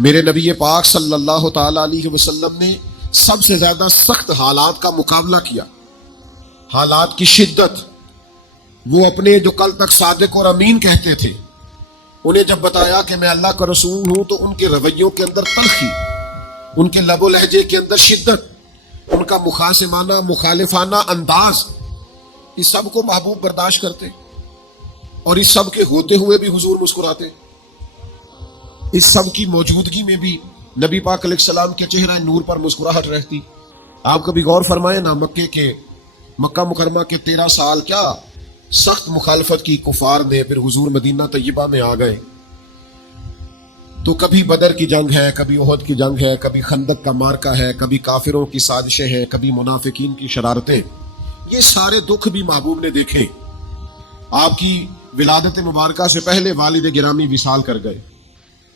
میرے نبی پاک صلی اللہ تعالی علیہ وسلم نے سب سے زیادہ سخت حالات کا مقابلہ کیا، حالات کی شدت۔ وہ اپنے جو کل تک صادق اور امین کہتے تھے، انہیں جب بتایا کہ میں اللہ کا رسول ہوں تو ان کے رویوں کے اندر تلخی، ان کے لب و لہجے کے اندر شدت، ان کا مخاصمانہ مخالفانہ انداز، اس سب کو محبوب برداشت کرتے، اور اس سب کے ہوتے ہوئے بھی حضور مسکراتے۔ اس سب کی موجودگی میں بھی نبی پاک علیہ السلام کے چہرہ نور پر مسکراہٹ رہتی۔ آپ کبھی غور فرمائیں نا، مکہ مکرمہ کے 13 سال کیا سخت مخالفت کی کفار نے، پھر حضور مدینہ طیبہ میں آ گئے تو کبھی بدر کی جنگ ہے، کبھی احد کی جنگ ہے، کبھی خندق کا مارکہ ہے، کبھی کافروں کی سازشیں ہیں، کبھی منافقین کی شرارتیں۔ یہ سارے دکھ بھی محبوب نے دیکھے۔ آپ کی ولادت مبارکہ سے پہلے والد گرامی وصال کر گئے۔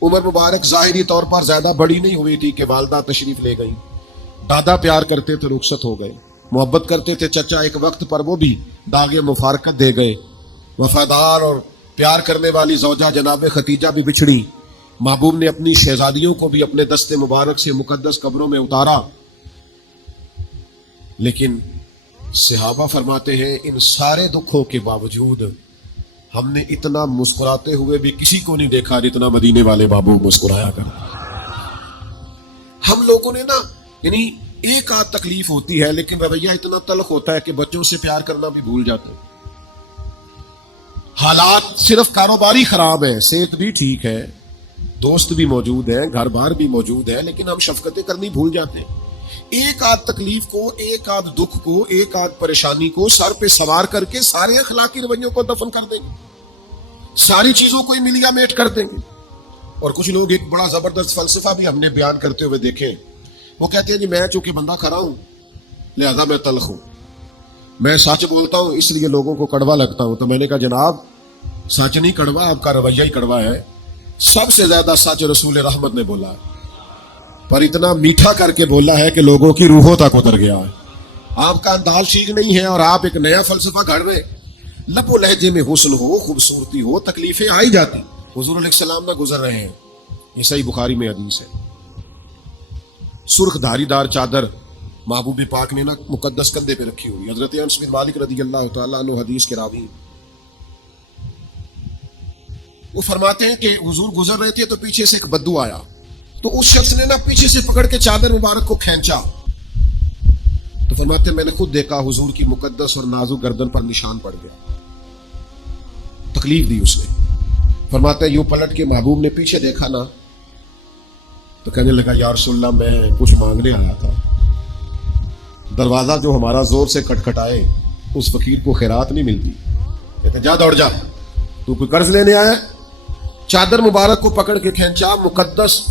عمر مبارک ظاہری طور پر زیادہ بڑی نہیں ہوئی تھی کہ والدہ تشریف لے گئیں۔ دادا پیار کرتے تھے، رخصت ہو گئے۔ محبت کرتے تھے چچا، ایک وقت پر وہ بھی داغ مفارقت دے گئے۔ وفادار اور پیار کرنے والی زوجہ جناب خدیجہ بھی بچھڑی۔ محبوب نے اپنی شہزادیوں کو بھی اپنے دست مبارک سے مقدس قبروں میں اتارا۔ لیکن صحابہ فرماتے ہیں ان سارے دکھوں کے باوجود ہم نے اتنا مسکراتے ہوئے بھی کسی کو نہیں دیکھا جتنا مدینے والے محبوب مسکرایا کر۔ ہم لوگوں نے نا، یعنی ایک آدھ تکلیف ہوتی ہے لیکن رویہ اتنا تلخ ہوتا ہے کہ بچوں سے پیار کرنا بھی بھول جاتے ہیں۔ حالات صرف کاروباری خراب ہے، صحت بھی ٹھیک ہے، دوست بھی موجود ہیں، گھر بار بھی موجود ہے، لیکن ہم شفقتیں کرنی بھول جاتے ہیں۔ ایک آدھ تکلیف کو، ایک آدھ دکھ کو، ایک آدھ پریشانی کو سر پہ سوار کر کے سارے اخلاقی رویوں کو دفن کر دیں گے، ساری چیزوں کو ملیا میٹ کر دیں گے۔ اور کچھ لوگ ایک بڑا زبردست فلسفہ بھی ہم نے بیان کرتے ہوئے دیکھے۔ وہ کہتے ہیں جی میں چونکہ بندہ کھرا ہوں لہذا میں تلخ ہوں، میں سچ بولتا ہوں اس لیے لوگوں کو کڑوا لگتا ہوں۔ تو میں نے کہا جناب سچ نہیں کڑوا، آپ کا رویہ ہی کڑوا ہے۔ سب سے زیادہ سچ رسول رحمت نے بولا ہے، پر اتنا میٹھا کر کے بولا ہے کہ لوگوں کی روحوں تک اتر گیا ہے۔ آپ کا انداز ٹھیک نہیں ہے اور آپ ایک نیا فلسفہ گھڑ رہے۔ لب و لہجے میں حسن ہو، خوبصورتی ہو، تکلیفیں آئی جاتی۔ حضور علیہ السلام نہ گزر رہے ہیں، یہ صحیح بخاری میں حدیث ہے۔ سرخ دھاری دار چادر محبوب پاک نے نا مقدس کندھے پہ رکھی ہوئی۔ حضرت انس بن مالک رضی اللہ تعالیٰ عنہ حدیث کے راوی، وہ فرماتے ہیں کہ حضور گزر رہے تھے تو پیچھے سے ایک بدو آیا، تو اس شخص نے نا پیچھے سے پکڑ کے چادر مبارک کو کھینچا۔ تو فرماتے ہیں میں نے خود دیکھا حضور کی مقدس اور نازک گردن پر نشان پڑ گیا، تکلیف دی اس نے۔ فرماتے ہیں یوں پلٹ کے محبوب نے پیچھے دیکھا نا تو کہنے لگا یا رسول اللہ میں کچھ مانگنے آیا تھا۔ دروازہ جو ہمارا زور سے کھٹکھٹائے اس فقیر کو خیرات نہیں ملتی، کہتے جا دوڑ جا، تو کوئی قرض لینے آیا؟ چادر مبارک کو پکڑ کے کھینچا، مقدس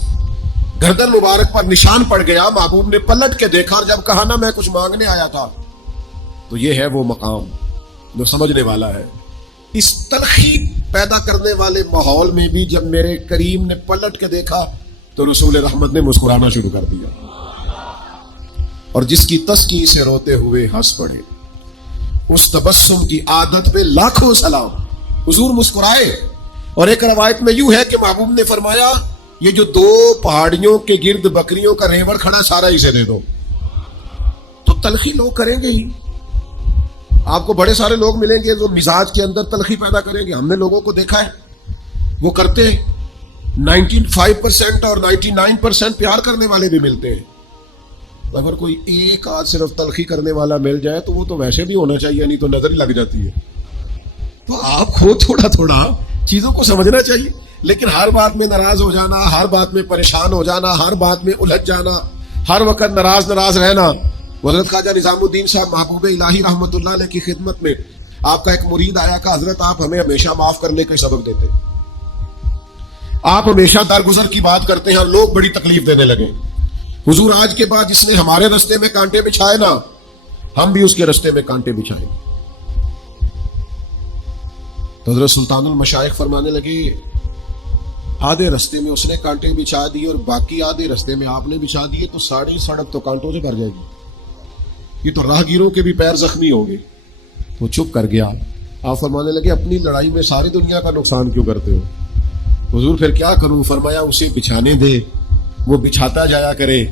گردن مبارک پر نشان پڑ گیا۔ محبوب نے پلٹ کے دیکھا اور جب کہا نا میں کچھ مانگنے آیا تھا، تو یہ ہے وہ مقام جو سمجھنے والا ہے۔ اس تلخی پیدا کرنے والے ماحول میں بھی جب میرے کریم نے پلٹ کے دیکھا تو رسول رحمت نے مسکرانا شروع کر دیا، اور جس کی تسکی سے روتے ہوئے ہنس پڑے، اس تبسم کی عادت پہ لاکھوں سلام۔ حضور مسکرائے، اور ایک روایت میں یوں ہے کہ محبوب نے فرمایا یہ جو 2 پہاڑیوں کے گرد بکریوں کا ریوڑ کھڑا سارا اسے دے دو۔ تو تلخی لوگ کریں گے ہی، آپ کو بڑے سارے لوگ ملیں گے جو مزاج کے اندر تلخی پیدا کریں گے۔ ہم نے لوگوں کو دیکھا ہے وہ کرتے 95% اور 99% پیار کرنے والے بھی ملتے ہیں۔ اگر کوئی ایک آدھ صرف تلخی کرنے والا مل جائے تو وہ تو ویسے بھی ہونا چاہیے، نہیں تو نظر ہی لگ جاتی ہے۔ تو آپ کو تھوڑا تھوڑا چیزوں کو سمجھنا چاہیے، لیکن ہر بات میں ناراض ہو جانا، ہر بات میں پریشان ہو جانا، ہر بات میں الجھ جانا، ہر وقت ناراض رہنا۔ حضرت خواجہ نظام الدین صاحب محبوب الہی رحمت اللہ علیہ کی خدمت میں آپ کا ایک مرید آیا کہ حضرت آپ ہمیں ہمیشہ معاف کرنے کا سبق دیتے، آپ ہمیشہ درگزر کی بات کرتے ہیں اور لوگ بڑی تکلیف دینے لگے۔ حضور آج کے بعد جس نے ہمارے رستے میں کانٹے بچھائے نا، ہم بھی اس کے رستے میں کانٹے بچھائیں۔ تو حضرت سلطان المشائخ فرمانے لگے آدھے رستے میں اس نے کانٹے بچھا دیے اور باقی آدھے رستے میں آپ نے بچھا دیے تو ساری سڑک تو کانٹوں سے بھر جائے گی، یہ تو راہگیروں کے بھی پیر زخمی ہوں گے۔ وہ چپ کر گیا۔ آپ فرمانے لگے اپنی لڑائی میں ساری دنیا کا نقصان کیوں کرتے ہو؟ حضور پھر کیا کروں؟ فرمایا اسے بچھانے دے وہ بچھاتا جایا کرے,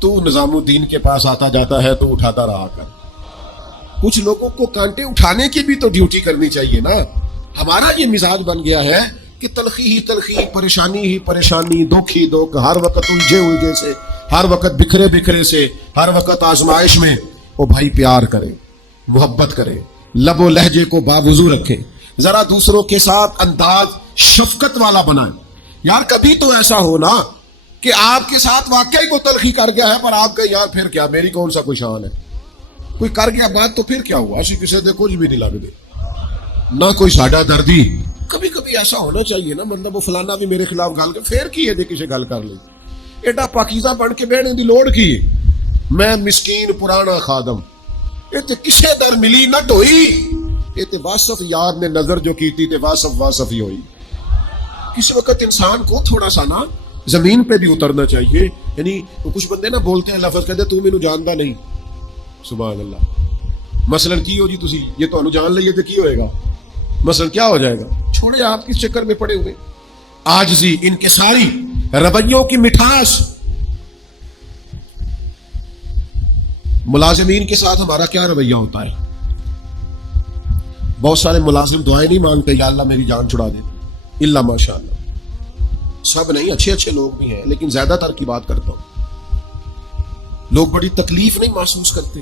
تو نظام الدین کے پاس آتا جاتا ہے تو اٹھاتا رہا کر. کچھ لوگوں کو کانٹے اٹھانے کی بھی تو ڈیوٹی کرنی چاہیے نا. ہمارا یہ مزاج بن گیا ہے کہ تلخی ہی تلخی, پریشانی ہی پریشانی, دکھ ہی دکھ, ہر وقت الجھے سے, ہر وقت بکھرے سے, ہر وقت آزمائش میں. او بھائی پیار کرے, محبت کرے, لب و لہجے کو باوضو رکھے, ذرا دوسروں کے ساتھ انداز شفقت والا بنائیں. یار کبھی تو ایسا ہو نا کہ آپ کے ساتھ واقعی کو تلخی کر گیا ہے, پر آپ کہیں یار پھر کیا, میری کون سا کوئی شان ہے, کوئی کر گیا بات تو پھر کیا ہوا, اسی کسی دے کچھ بھی نہیں لگ دے نہ کوئی ساڈا دردی. کبھی کبھی ایسا ہونا چاہیے نا, مطلب وہ فلانا بھی میرے خلاف گل کر, پھر کی ہے کسی گل کر لی, ایڈا پاکیزہ بن کے بہنے دی لوڑ کی, میں مسکین پرانا خادم, یہ تے کسے در ملی نہ ڈوئی, یہ تے واصف یار نے نظر جو کی تھی تے واصف ہی ہوئی. کس وقت انسان کو تھوڑا سا نا زمین پہ بھی اترنا چاہیے. یعنی کچھ بندے نا بولتے ہیں لفظ کہتے تو مینوں جاندا نہیں, سبحان اللہ. مثلاً کی ہو جی تسی یہ تو جان لئیے تو کی ہوئے گا, مثلاً کیا ہو جائے گا, چھوڑے آپ کس چکر میں پڑے ہوئے. عاجزی, انکساری, رویوں کی مٹھاس. ملازمین کے ساتھ ہمارا کیا رویہ ہوتا ہے؟ بہت سارے ملازم دعائیں نہیں مانگتے یا اللہ میری جان چھڑا دے, اللہ ماشاء اللہ, سب نہیں, اچھے لوگ بھی ہیں, لیکن زیادہ تر کی بات کرتا ہوں. لوگ بڑی تکلیف نہیں محسوس کرتے.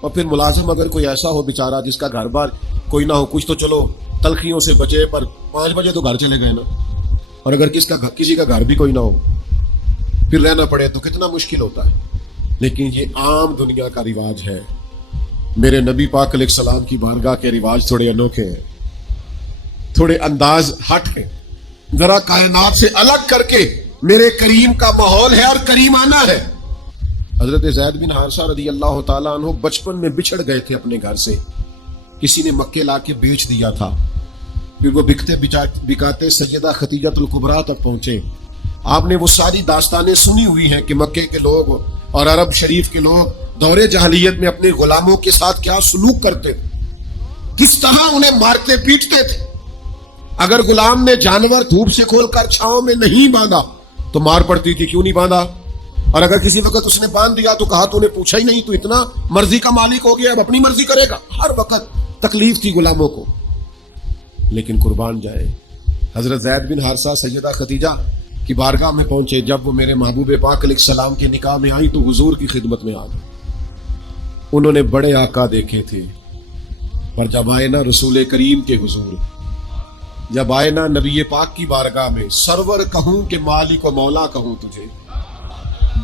اور پھر ملازم اگر کوئی ایسا ہو بیچارہ جس کا گھر بار کوئی نہ ہو, کچھ تو چلو تلخیوں سے بچے, پر 5 بجے تو گھر چلے گئے نا, اور اگر کسی کا گھر بھی کوئی نہ ہو پھر رہنا پڑے تو کتنا مشکل ہوتا ہے. لیکن یہ عام دنیا کا رواج ہے. میرے نبی پاک علیہ السلام کی بارگاہ کے رواج تھوڑے انوکھے ہیں, تھوڑے انداز ہٹ ہیں, ذرا کائنات سے الگ کر کے میرے کریم کا ماحول ہے اور کریمانہ ہے. حضرت زید بن حارثہ رضی اللہ تعالیٰ عنہ بچپن میں بچھڑ گئے تھے اپنے گھر سے, کسی نے مکے لا کے بیچ دیا تھا. پھر وہ بکتے بکاتے سیدہ خدیجہ الکبریٰ تک پہنچے. آپ نے وہ ساری داستانیں سنی ہوئی ہیں کہ مکے کے لوگ اور عرب شریف کے لوگ دور جاہلیت میں اپنے غلاموں کے ساتھ کیا سلوک کرتے تھے, کس طرح انہیں مارتے پیٹتے تھے. اگر غلام نے جانور دھوپ سے کھول کر چھاؤں میں نہیں باندھا تو مار پڑتی تھی, کیوں نہیں باندھا, اور اگر کسی وقت اس نے باندھ دیا تو کہا تو نے پوچھا ہی نہیں, تو اتنا مرضی کا مالک ہو گیا, اب اپنی مرضی کرے گا. ہر وقت تکلیف تھی غلاموں کو. لیکن قربان جائے حضرت زید بن حارثہ سیدہ خدیجہ کی بارگاہ میں پہنچے. جب وہ میرے محبوب پاک علیہ السلام کے نکاح میں آئی تو حضور کی خدمت میں آ گئے. انہوں نے بڑے آقا دیکھے تھے, پر جب آئے نا رسول کریم کے حضور, جب آئے نا نبی پاک کی بارگاہ میں, سرور کہوں کہ مالک و مولا کہوں تجھے,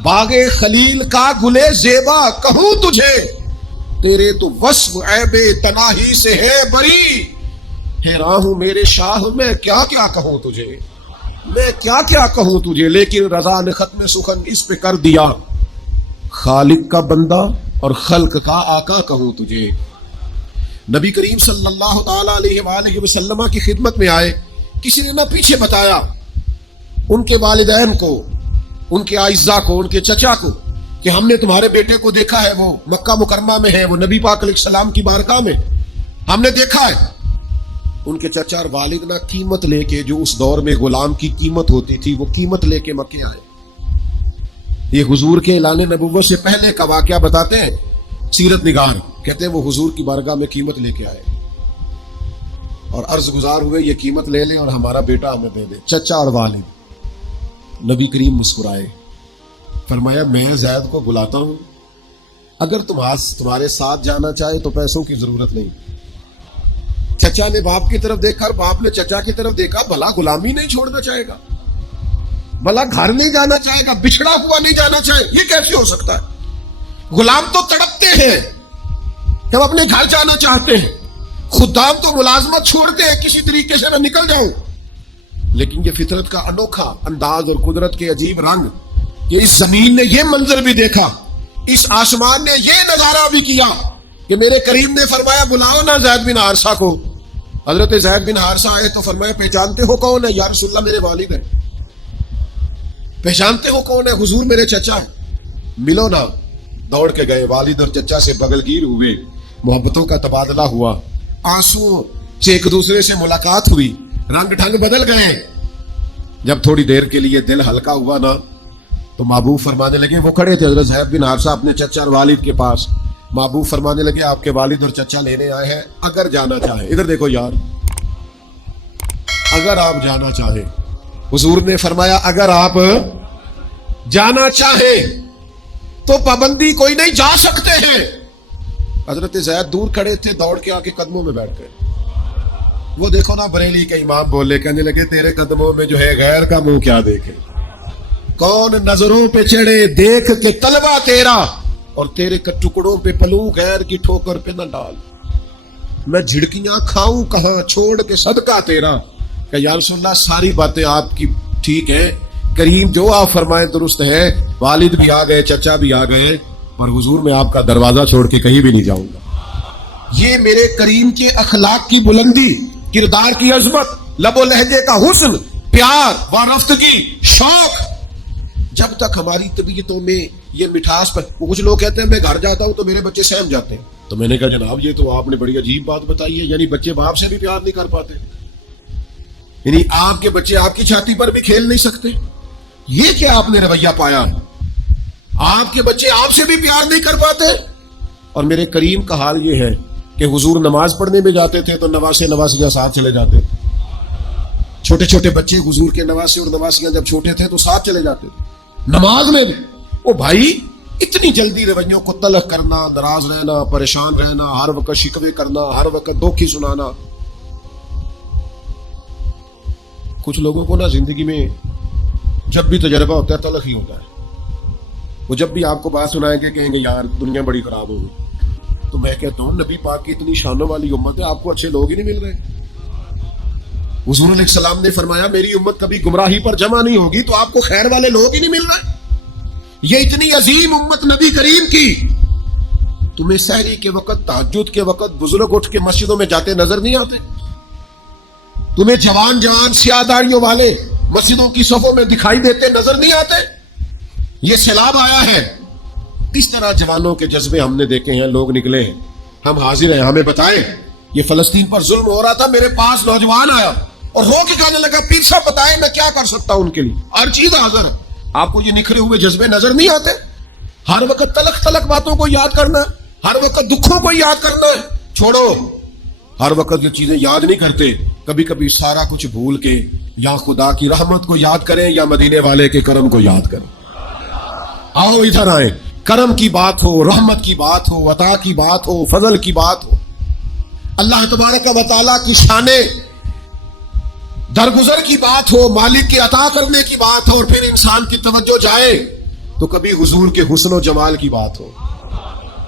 باغ خلیل کا گلے زیبا کہوں تجھے, تیرے تو وصف عیب تناہی سے ہے بری, حیران ہوں میرے شاہ میں کیا کیا کہوں تجھے, میں کیا کیا کہوں تجھے. لیکن رضا نے ختم سخن اس پہ کر دیا, خالق کا بندہ اور خلق کا آقا کہوں تجھے. نبی کریم صلی اللہ تعالی علیہ وآلہ وسلم کی خدمت میں آئے. کسی نے نہ پیچھے بتایا ان کے والدین کو, ان کے اعزاء کو, ان کے چچا کو, کہ ہم نے تمہارے بیٹے کو دیکھا ہے, وہ مکہ مکرمہ میں ہے, وہ نبی پاک علیہ السلام کی بارگاہ میں ہم نے دیکھا ہے. ان کے چچا اور والد نہ قیمت لے کے, جو اس دور میں غلام کی قیمت ہوتی تھی, وہ قیمت لے کے مکے آئے. یہ حضور کے اعلان نبوت سے پہلے کا واقعہ بتاتے ہیں سیرت نگار, کہتے ہیں وہ حضور کی بارگاہ میں قیمت لے کے آئے اور عرض گزار ہوئے یہ قیمت لے لیں اور ہمارا بیٹا ہمیں دے دے. چچا اور والد. نبی کریم مسکرائے, فرمایا میں زید کو بلاتا ہوں, اگر تمہارے ساتھ جانا چاہے تو پیسوں کی ضرورت نہیں. چچا نے باپ کی طرف دیکھا اور باپ نے چچا کی طرف دیکھا, بھلا غلامی نہیں چھوڑنا چاہے گا, بھلا گھر نہیں جانا چاہے گا, بچھڑا ہوا نہیں جانا چاہے, یہ کیسے ہو سکتا ہے؟ غلام تو تڑپتے ہیں جب اپنے گھر جانا چاہتے ہیں, خدام تو ملازمت چھوڑتے ہیں کسی طریقے سے نہ نکل جاؤں. لیکن یہ فطرت کا انوکھا انداز اور قدرت کے عجیب رنگ, یہ اس زمین نے یہ منظر بھی دیکھا, اس آسمان نے یہ نظارہ بھی کیا کہ میرے کریم نے فرمایا بلاؤ نا زید بن حارثہ کو. حضرت زید بن حارثہ آئے تو فرمایا پہچانتے ہو کون ہے؟ یا رسول اللہ میرے والد ہیں. پہچانتے ہو کون ہے؟ حضور میرے چچا ہیں. ملو نا. دوڑ کے گئے, والد اور چچا سے بغل گیر ہوئے, محبتوں کا تبادلہ ہوا, آنسو سے ایک دوسرے سے ملاقات ہوئی, رنگ ڈھنگ بدل گئے. جب تھوڑی دیر کے لیے دل ہلکا ہوا نا تو محبوب فرمانے لگے, وہ کھڑے تھے حضرت زید بن حارثہ اپنے چچا اور والد کے پاس. محبوب فرمانے لگے آپ کے والد اور چچا لینے آئے ہیں, اگر جانا چاہے. ادھر دیکھو یار, اگر آپ جانا چاہیں. حضور نے فرمایا اگر آپ جانا چاہیں تو پابندی کوئی نہیں, جا سکتے ہیں. حضرت زید دور کھڑے تھے, دوڑ کے آ کے قدموں میں بیٹھ گئے. وہ دیکھو نا بریلی کے امام بولے, کہنے لگے تیرے قدموں میں جو ہے غیر کا منہ کیا دیکھے, کون نظروں پہ چڑھے دیکھ کے طلبہ تیرا, اور تیرے ٹکڑوں پہ پلوں غیر کی ٹھوکر پہ نہ ڈال. میں جھڑکیاں کھاؤں کہاں چھوڑ کے صدقہ تیرا. کہ یا رسول اللہ ساری باتیں آپ کی ٹھیک ہے, کریم جو آپ فرمائیں درست ہے, والد بھی آ گئے چچا بھی آ گئے, پر حضور میں آپ کا دروازہ چھوڑ کے کہیں بھی نہیں جاؤں گا. یہ میرے کریم کے اخلاق کی بلندی, کردار کی عظمت, لب و لہجے کا حسن, پیار و رفتگی, شوق, جب تک ہماری طبیعتوں میں یہ مٹھاس پر. کچھ لوگ کہتے ہیں میں گھر جاتا ہوں تو میرے بچے سہم جاتے ہیں. تو میں نے کہا جناب یہ تو آپ نے بڑی عجیب بات بتائی ہے, یعنی بچے باپ سے بھی پیار نہیں کر پاتے, یعنی آپ کے بچے آپ کی چھاتی پر بھی کھیل نہیں سکتے. یہ کیا آپ نے رویہ پایا, آپ کے بچے آپ سے بھی پیار نہیں کر پاتے. اور میرے کریم کا حال یہ ہے کہ حضور نماز پڑھنے میں جاتے تھے تو نواسے نواسیاں ساتھ چلے جاتے تھے. چھوٹے چھوٹے بچے حضور کے نواسے اور نواسیاں جب چھوٹے تھے تو ساتھ چلے جاتے تھے نماز میں بھی. او بھائی, اتنی جلدی رویوں کو تلخ کرنا, ناراض رہنا, پریشان رہنا, ہر وقت شکوے کرنا, ہر وقت دکھی سنانا. کچھ لوگوں کو نا زندگی میں جب بھی تجربہ ہوتا ہے تلخ ہی ہوتا ہے. وہ جب بھی آپ کو بات سنائیں گے کہیں گے یار دنیا بڑی خراب ہو گئی. تو میں کہتا ہوں نبی پاک کی اتنی شانوں والی امت ہے, آپ کو اچھے لوگ ہی نہیں مل رہے. حضور علیہ السلام نے فرمایا میری امت کبھی گمراہی پر جمع نہیں ہوگی, تو آپ کو خیر والے لوگ ہی نہیں مل رہے. یہ اتنی عظیم امت نبی کریم کی, تمہیں سحری کے وقت, تہجد کے وقت بزرگ اٹھ کے مسجدوں میں جاتے نظر نہیں آتے؟ تمہیں جوان جوان سیاہ داڑھیوں والے مسجدوں کی صفوں میں دکھائی دیتے نظر نہیں آتے؟ یہ سیلاب آیا ہے, کس طرح جوانوں کے جذبے ہم نے دیکھے ہیں, لوگ نکلے ہیں, ہم حاضر ہیں, ہمیں بتائیں. یہ فلسطین پر ظلم ہو رہا تھا, میرے پاس نوجوان آیا اور رو کے کہنے لگا پیر صاحب بتائیں میں کیا کر سکتا ہوں ان کے لیے, ہر چیز حاضر ہے. آپ کو یہ نکھرے ہوئے جذبے نظر نہیں آتے؟ ہر وقت تلخ تلخ باتوں کو یاد کرنا ہے, ہر وقت دکھوں کو یاد کرنا ہے. چھوڑو, ہر وقت یہ چیزیں یاد نہیں کرتے. کبھی کبھی سارا کچھ بھول کے یا خدا کی رحمت کو یاد کریں یا مدینے والے کے کرم کو یاد کریں. آؤ ادھر آئیں, کرم کی بات ہو, رحمت کی بات ہو, عطا کی بات ہو, فضل کی بات ہو, اللہ تبارک و تعالیٰ کی شانے درگزر کی بات ہو, مالک کے عطا کرنے کی بات ہو, اور پھر انسان کی توجہ جائے تو کبھی حضور کے حسن و جمال کی بات ہو,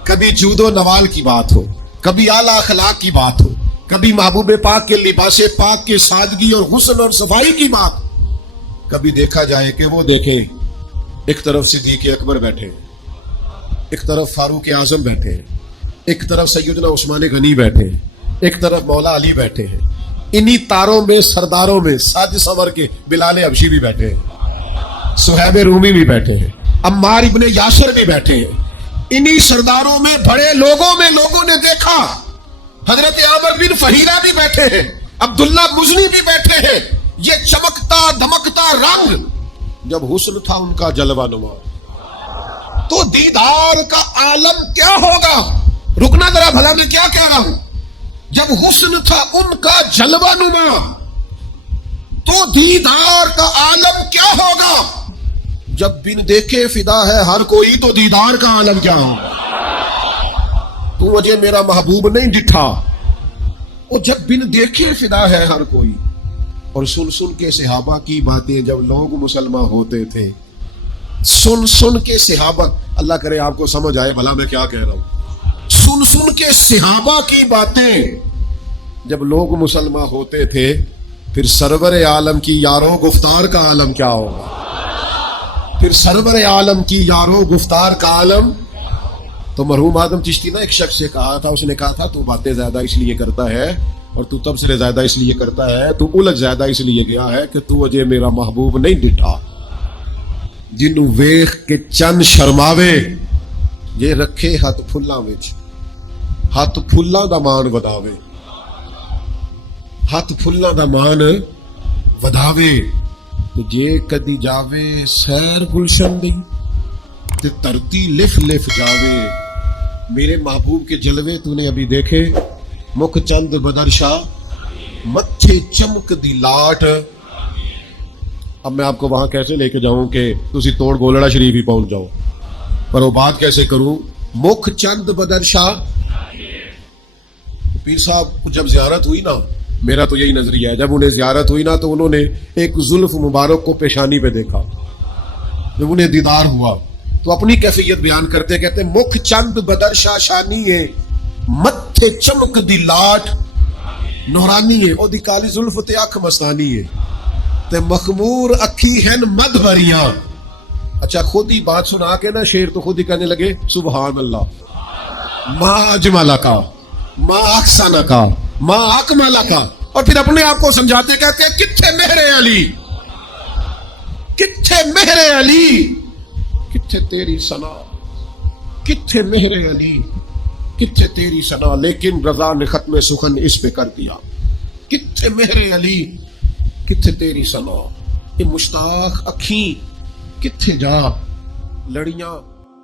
کبھی جود و نوال کی بات ہو, کبھی اعلیٰ اخلاق کی بات ہو, کبھی محبوب پاک کے لباس پاک کے سادگی اور حسن اور صفائی کی بات. کبھی دیکھا جائے کہ وہ دیکھیں ایک طرف صدیق اکبر بیٹھے, ایک طرف فاروق اعظم بیٹھے, ایک طرف سیدنا عثمان غنی بیٹھے, ایک طرف مولا علی بیٹھے ہیں. انہی تاروں میں سرداروں میں ساج سنور کے بلال حبشی بھی بیٹھے ہیں, صہیب رومی بھی بیٹھے ہیں, عمار ابن یاسر بھی بیٹھے ہیں. انہی سرداروں میں بڑے لوگوں میں لوگوں نے دیکھا حضرت عامر بن فہیرہ بھی بیٹھے ہیں, عبداللہ مزنی بھی بیٹھے ہیں. یہ چمکتا دمکتا رنگ جب حسن تھا ان کا جلوہ نما, تو دیدار کا عالم کیا ہوگا. رکنا ذرا بھلا میں کیا کہہ رہا ہوں. جب حسن تھا ان کا جلوہ نما تو دیدار کا عالم کیا ہوگا. جب بن دیکھے فدا ہے ہر کوئی تو دیدار کا عالم کیا ہوگا. تو مجھے میرا محبوب نہیں دکھا, اور جب بن دیکھے فدا ہے ہر کوئی. اور سن سن کے صحابہ کی باتیں جب لوگ مسلمان ہوتے تھے, سن سن کے صحابہ, اللہ کرے آپ کو سمجھ آئے بھلا میں کیا کہہ رہا ہوں. سن سن کے صحابہ کی باتیں جب لوگ مسلمان ہوتے تھے, پھر سرور عالم کی یاروں گفتار کا عالم کیا ہوگا. پھر سرور عالم کی یاروں گفتار کا عالم. تو مرحوم آدم چشتی نے ایک شخص سے کہا تھا, اس نے کہا تھا تو باتیں زیادہ اس لیے کرتا ہے اور تو تب سے زیادہ اس لیے کرتا ہے, تو الجھ زیادہ اس لیے گیا ہے کہ تو اجے میرا محبوب نہیں ڈٹھا. جنوں ویخ کے چن شرماوے یہ رکھے ہاتھ پھلاں وچ, ہاتھ پھلاں دا مان وداوے, ہاتھ پھلاں دا مان وداوے. تے جے کدی جاوے سیر گلشن دی تے ترتی لکھ لکھ جاوے میرے محبوب کے جلوے تو نے ابھی دیکھے مکھ چند بدر شاہ متھے چمک دی لاٹ. اب میں آپ کو وہاں کیسے لے کے جاؤں کہ تسی توڑ گولڑا شریف ہی پہنچ جاؤ, پر وہ بات کیسے کروں. مکھ چند بدر شاہ پیر صاحب کو جب زیارت ہوئی نا, میرا تو یہی نظریہ ہے, جب انہیں زیارت ہوئی نا تو انہوں نے ایک زلف مبارک کو پیشانی پہ دیکھا. جب انہیں دیدار ہوا تو اپنی کیفیت بیان کرتے کہتے مکھ چند بدر شاہ شانی ہے متھے چمک دی لاٹ نورانی ہے او دی کالی زلف تے اکھ مستانی ہے تے مخمور اکھی ہیں مد بھریاں. اچھا خود ہی بات سنا کے نا شیر تو خود ہی کہنے لگے سبحان اللہ, ما اجمل کا ما احسن کا ما اکمل کا, اور پھر اپنے آپ کو سمجھاتے کہتے کتھے مہر علی, کتھے مہر علی, کتھے تیری ثنا, کتھے مہر علی, کتھے تیری ثنا. لیکن رضا نے ختم سخن اس پہ کر دیا, کتھے مہر علی, کتھے تیری ثنا. یہ مشتاق اکھیں کتھے جا, لڑیاں